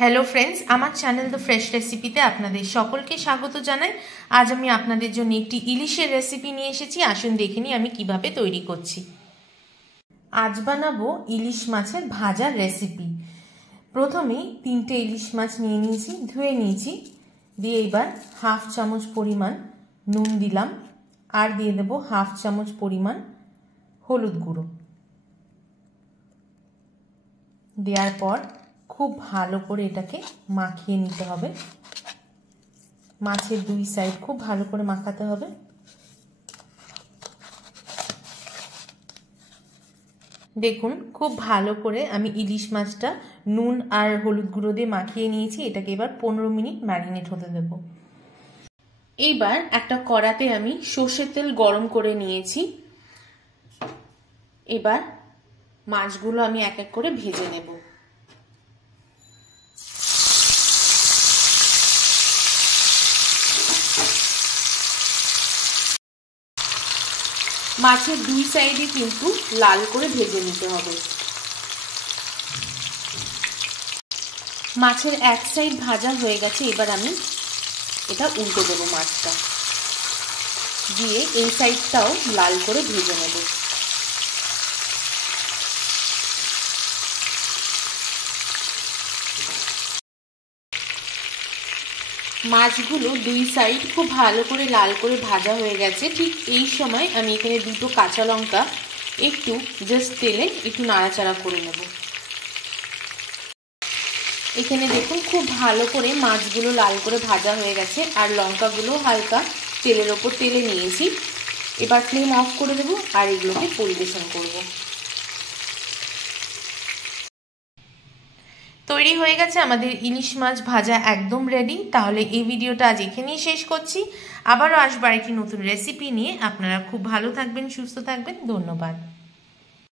Hello friends, আমার channel the fresh রেসিপিতে আপনাদের সকলকে স্বাগত জানাই। আজ আমি আপনাদের জন্য একটি ইলিশের রেসিপি নিয়ে এসেছি। আসুন দেখে নিই আমি কিভাবে তৈরি করছি। আজ বানাবো ইলিশ মাছের ভাজার রেসিপি। প্রথমেই 3টে ইলিশ মাছ নিয়ে নিয়েছি, ধুয়ে নিয়েছি। দিয়ে এবার 1/2 চামচ পরিমাণ নুন দিলাম, আর দিয়ে দেবো 1/2 চামচ পরিমাণ হলুদ গুঁড়ো। দেওয়ার পর খুব ভালো করে এটাকে মাখিয়ে নিতে হবে। মাছের 2 সাইড খুব ভালো করে মাখাতে হবে। দেখুন খুব ভালো করে আমি ইলিশ মাছটা নুন আর হলুদ গুঁড়ো দিয়ে মাখিয়ে নিয়েছি। এটাকে এবার 15 মিনিট ম্যারিনেট হতে দেব। এইবার একটা কড়াতে আমি সর্ষের তেল গরম করে নিয়েছি। এবার মাছগুলো আমি এক এক করে ভেজে নেব। মাছের 2 সাইডে কিন্তু লাল করে ভেজে নিতে হবে। মাছের এক সাইড ভাজা হয়ে গেছে, এবার আমি এটা উল্টে দেবো। মাছটা দিয়ে এই সাইডটাও লাল করে ভেজে নেব। মাছগুলো 2 সাইড খুব ভালো করে লাল করে ভাজা হয়ে গেছে। ঠিক এই সময় আমি এখানে 2টো কাঁচা লঙ্কা একটু জাস্ট তেলে একটু নাড়াচাড়া করে নেব। এখানে দেখুন খুব ভালো করে মাছগুলো লাল করে ভাজা হয়ে গেছে, আর লঙ্কাগুলো হালকা তেলের ওপর তেলে নিয়েছি। এবার ফ্লেম অফ করে দেবো আর এগুলোকে পরিবেশন করব। তৈরি হয়ে গেছে আমাদের ইলিশ মাছ ভাজা, একদম রেডি। তাহলে এই ভিডিওটা আজ এখানেই শেষ করছি। আবারও আসবো একটি নতুন রেসিপি নিয়ে। আপনারা খুব ভালো থাকবেন, সুস্থ থাকবেন। ধন্যবাদ।